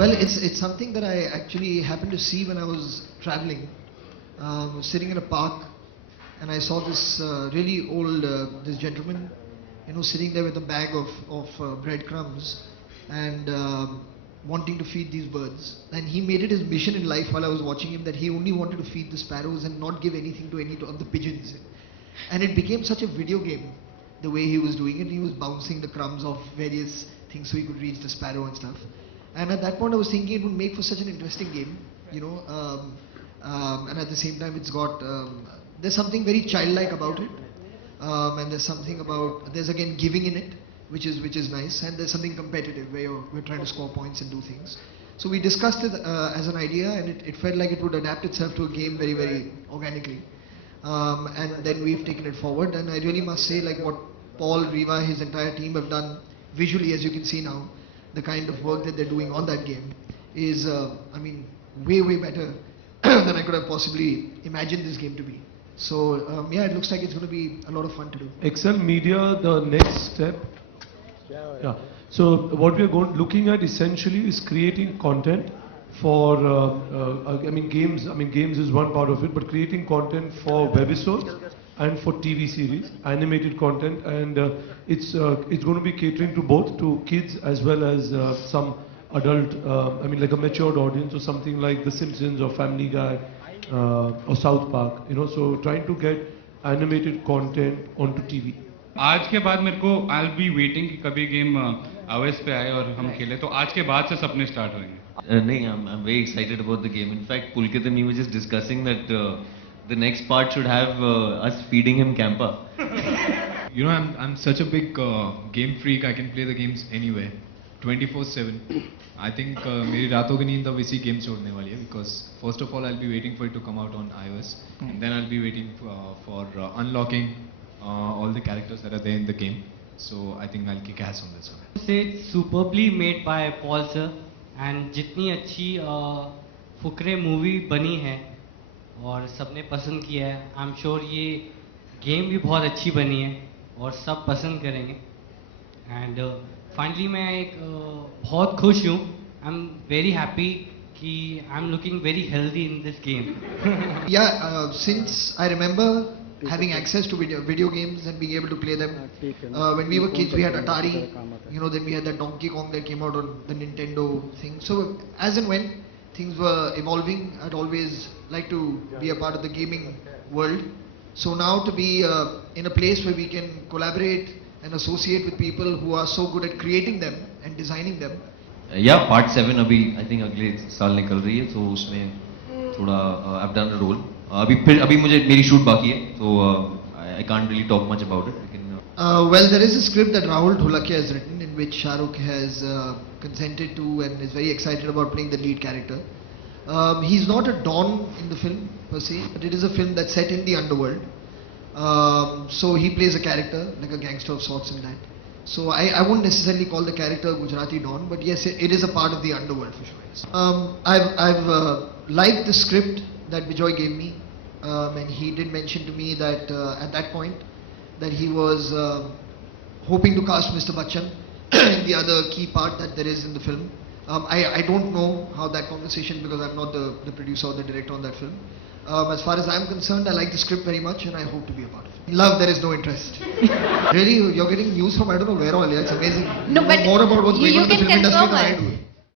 Well, it's something that I actually happened to see when I was traveling, sitting in a park, and I saw this really old this gentleman, sitting there with a bag of breadcrumbs and wanting to feed these birds. And he made it his mission in life while I was watching him that he only wanted to feed the sparrows and not give anything to any of the pigeons. And it became such a video game the way he was doing it. He was bouncing the crumbs off various things so he could reach the sparrow and stuff. And at that point I was thinking it would make for such an interesting game, and at the same time it's got, there's something very childlike about it, and there's again giving in it, which is nice, and there's something competitive where we're trying to score points and do things. So we discussed it as an idea, and it felt like it would adapt itself to a game very, very organically. And then we've taken it forward, and I really must say, like what Paul, Riva, his entire team have done visually, as you can see now, the kind of work that they're doing on that game is, way, way better than I could have possibly imagined this game to be. So, yeah, it looks like it's going to be a lot of fun to do. Excel Media, the next step. Yeah. So, what we are looking at essentially is creating content for, games. Games is one part of it, but creating content for webisodes and for TV series, animated content, and it's going to be catering to both, to kids as well as some adult, like a matured audience or something like The Simpsons or Family Guy or South Park, so trying to get animated content onto TV. आज के बाद मेरे को I'll be waiting कि कभी game iOS पे आए और हम खेले, तो आज के बाद से सपने स्टार्ट होंगे. नहीं, I'm very excited about the game. In fact, Pulkit and me were just discussing that the next part should have us feeding him Campa. I'm such a big game freak. I can play the games anywhere, 24/7. I think मेरी रातों की नींद अब इसी game छोड़ने वाली है, because first of all I'll be waiting for it to come out on iOS, and then I'll be waiting for unlocking all the characters that are there in the game. So I think I'll kick ass on this one. It's superbly made by Paul sir, and जितनी अच्छी Fukrey movie बनी है और सबने पसंद किया है, I am sure ये गेम भी बहुत अच्छी बनी है और सब पसंद करेंगे. एंड फाइनली मैं एक बहुत खुश हूँ. आई एम वेरी हैप्पी कि I am looking very healthy in this game. Since I remember having access to video games and being able to play them. When we were kids, we had Atari, then we had that Donkey Kong that came out on the Nintendo thing. So as and when things were evolving, I'd always like to be a part of the gaming world. So now to be in a place where we can collaborate and associate with people who are so good at creating them and designing them. Yeah, part 7 अभी I think अगले साल निकल रही है, तो उसमें थोड़ा I've done a role. अभी मुझे मेरी शूट बाकी है, so I can't really talk much about it. Well, there is a script that Rahul Dholakia has written in which Shah Rukh has consented to and is very excited about playing the lead character. He's not a Don in the film per se, but it is a film that's set in the underworld. So he plays a character like a gangster of sorts in that. So I won't necessarily call the character Gujarati Don, but yes, it is a part of the underworld for sure. Yes. I've liked the script that Vijay gave me, and he did mention to me that at that point that he was hoping to cast Mr. Bachchan in the other key part that there is in the film. I don't know how that conversation, because I'm not the producer or the director on that film. As far as I'm concerned, I like the script very much and I hope to be a part of it. In love, there is no interest. Really, you're getting news from I don't know where all. It's amazing. No, but more about what's going on in the film industry than I do.